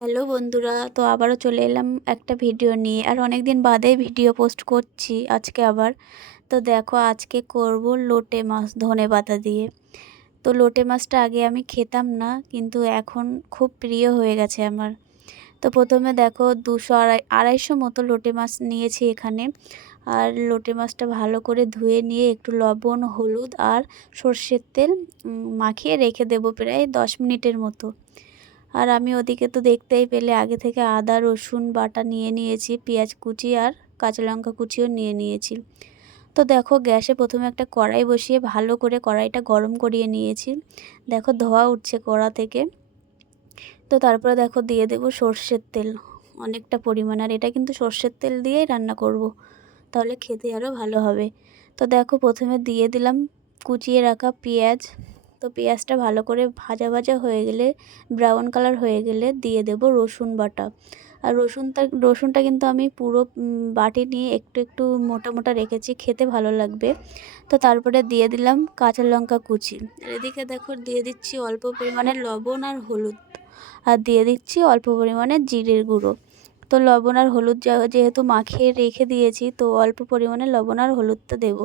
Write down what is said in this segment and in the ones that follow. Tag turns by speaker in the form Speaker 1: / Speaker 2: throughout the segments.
Speaker 1: Hello বন্ধুরা, তো আবারও চলে এলাম একটা ভিডিও নিয়ে। আর অনেক দিন বাদে ভিডিও পোস্ট করছি আজকে আবার। তো দেখো, আজকে করব লোটে মাছ ধনে পাতা দিয়ে। তো লোটে মাছটা আগে আমি খেতাম না, কিন্তু এখন খুব প্রিয় হয়ে গেছে আমার। তো প্রথমে দেখো, দুশো আড়াই, আড়াইশো মতো লোটে মাছ নিয়েছি এখানে। আর লোটে মাছটা ভালো করে ধুয়ে নিয়ে একটু লবণ, হলুদ আর সর্ষের তেল মাখিয়ে রেখে দেবো প্রায় দশ মিনিটের মতো। আর আমি ওদিকে তো দেখতেই পেলে, আগে থেকে আদা, রসুন, বাটা নিয়ে নিয়েছি, পেঁয়াজ কুচি আর কাঁচা লঙ্কা কুচিও নিয়ে নিয়েছি। তো দেখো গ্যাসে প্রথমে একটা কড়াই বসিয়ে ভালো করে কড়াইটা গরম করিয়ে নিয়েছি। দেখো ধোয়া উঠছে কড়া থেকে। তো তারপরে দেখো দিয়ে দেবো সর্ষের তেল। অনেকটা পরিমাণ, আর এটা কিন্তু সর্ষের তেল দিয়েই রান্না করব। তাহলে খেতে আরও ভালো হবে। তো দেখো প্রথমে দিয়ে দিলাম কুচিয়ে রাখা পেঁয়াজ তো পেঁয়াজটা ভালো করে ভাজা ভাজা হয়ে গেলে ব্রাউন কালার হয়ে গেলে দিয়ে দেব রসুন বাটা। আর রসুনটা রসুনটা কিন্তু আমি পুরো বাটি নিয়ে একটু একটু মোটা মোটা রেখেছি, খেতে ভালো লাগবে। তো তারপরে দিয়ে দিলাম কাঁচা লঙ্কা কুচি। এদিকে দেখো দিয়ে দিচ্ছি অল্প পরিমাণে লবণ আর হলুদ। আর দিয়ে দিচ্ছি অল্প পরিমাণে জিরের গুঁড়ো। তো লবণ আর হলুদ যেহেতু মাখিয়ে রেখে দিয়েছি, তো অল্প পরিমাণে লবণ আর হলুদটা দেবো।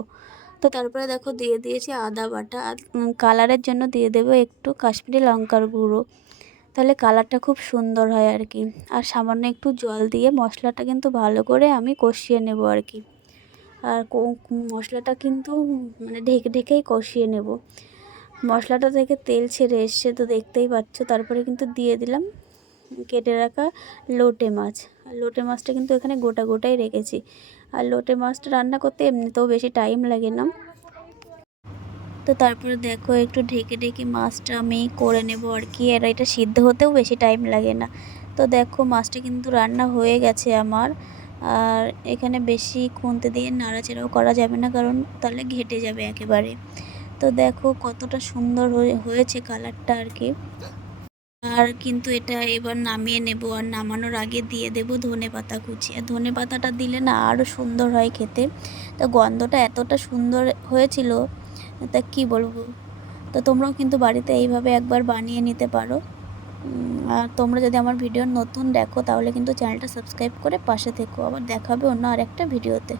Speaker 1: তো তারপরে দেখো দিয়ে দিয়েছি আদা বাটা আর কালারের জন্য দিয়ে দেবো একটু কাশ্মীরি লঙ্কার গুঁড়ো। তাহলে কালারটা খুব সুন্দর হয় আর কি। আর সামান্য একটু জল দিয়ে মশলাটা কিন্তু ভালো করে আমি কষিয়ে নেব আর কি। আর মশলাটা কিন্তু মানে ঢেকে ঢেকেই কষিয়ে নেব। মশলাটা থেকে তেল ছেড়ে এসছে তো দেখতেই পাচ্ছ, তারপরে কিন্তু দিয়ে দিলাম কেটে রাখা লোটে মাছ। আর লোটে মাছটা কিন্তু এখানে গোটা গোটাই রেখেছি। আর লোটে মাছটা রান্না করতে এমনিতেও বেশি টাইম লাগে না। তো তারপরে দেখো, একটু ঢেকে ঢেকে মাছটা আমি করে নেব আর কি। আর এটা সিদ্ধ হতেও বেশি টাইম লাগে না। তো দেখো, মাছটা কিন্তু রান্না হয়ে গেছে আমার। আর এখানে বেশি খুনতে দিয়ে নাড়াচাড়াও করা যাবে না, কারণ তাহলে ঘেটে যাবে একেবারে। তো দেখো, কতটা সুন্দর হয়েছে কালারটা আর কি। আর কিন্তু এটা এবার নামিয়ে নেব আর নামানোর আগে দিয়ে দেব ধনে পাতা কুচি। আর ধনে পাতাটা দিলে না আরও সুন্দর হয় খেতে। তো গন্ধটা এতটা সুন্দর হয়েছিল, তা কি বলব? তো তোমরাও কিন্তু বাড়িতে এইভাবে একবার বানিয়ে নিতে পারো। আর তোমরা যদি আমার ভিডিও নতুন দেখো, তাহলে কিন্তু চ্যানেলটা সাবস্ক্রাইব করে পাশে থেকো। আবার দেখাবে অন্য আরেকটা ভিডিওতে।